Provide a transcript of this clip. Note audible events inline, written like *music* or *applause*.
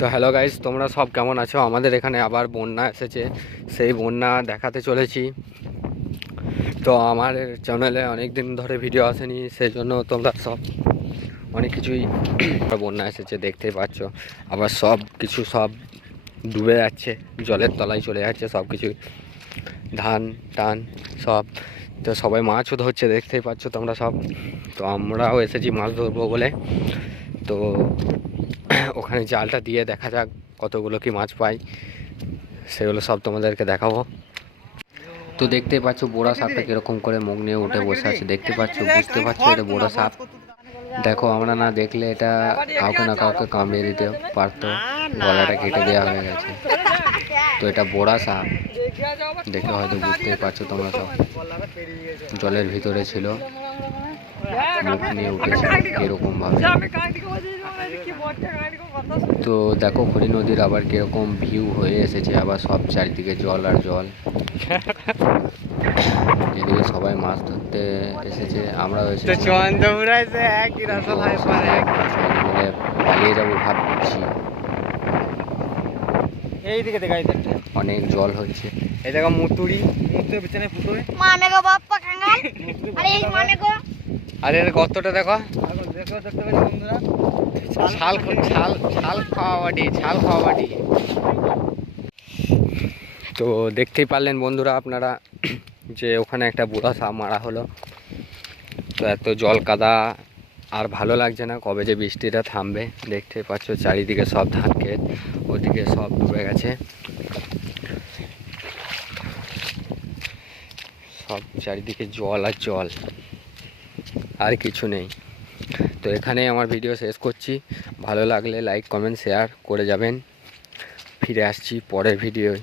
তো hello guys তোমরা সব কেমন আছো? আমাদের এখানে আবার বন্যা এসেছে। সেই বন্যা দেখাতে চলেছি। তো আমার চ্যানেলে অনেক দিন ধরে ভিডিও আসেনি সেই জন্য তোমরা সব অনেক কিছুই *clears throat* বন্যা এসেছে দেখতেই পাচ্ছ। আবার সব কিছু সব ডুবে যাচ্ছে, জলের তলায় চলে যাচ্ছে সব কিছুই। ধান, টান, সব। তো সবাই মাছও ধরছে, দেখতেই পাচ্ছ তোমরা সব। তো আমরাও এসেছি মাছ ধরবো বলে। তো ওখানে জালটা দিয়ে দেখা যাক কতগুলো কি মাছ পাই। সেগুলো সব তোমাদেরকে দেখাবো। তো দেখতে পাচ্ছ বোড়া সাপটা কীরকম করে মুখ নিয়ে উঠে বসে আছে। দেখতে পাচ্ছ, বুঝতে পারছ এটা বোড়া সাপ? দেখো, আমরা না দেখলে এটা কাউকে না কাউকে কামড়িয়ে দিতে পারতো। গলাটা কেটে দেওয়া হয়ে গেছে। তো এটা বোড়া সাপ। দেখে হয়তো বুঝতেই পারছ তোমরা সব। জলের ভিতরে ছিল। মুখ নিয়ে উঠেছে এরকম ভাবে তো দেখো খনি নদীর আবার কীরকম ভিউ হয়ে এসেছে আবার সব চারিদিকে জল আর জল। এদিকে সবাই মাছ ধরতে এসেছে আমরাও এসেছি। পালিয়ে যাব ভাবছি। এইদিকে দেখাই অনেক জল হচ্ছে। এই দেখো মুতুরি *laughs* মুতুরি পিছনে পুতুরি মানে গো বাপ্পা কাঙ্গাল আরে এই মানে গো আর এর গর্তটা দেখো। দেখতে ছাল ছাল ছাল খাওয়া বাটি ছাল খাওয়া বাটি। তো দেখতেই পারলেন বন্ধুরা আপনারা যে ওখানে একটা বুড়া সাপ মারা হলো। তো এত জল কাদা আর ভালো লাগছে না কবে যে বৃষ্টিটা থামবে। দেখতেই পাচ্ছ চারিদিকে সব ধান ক্ষেত ওদিকে সব ডুবে গেছে। সব চারিদিকে জল আর জল। আর কিছু নেই। তো এখানেই আমার ভিডিও শেষ করছি। ভালো লাগলে লাইক কমেন্ট শেয়ার করে যাবেন। ফিরে আসছি পরের ভিডিওয়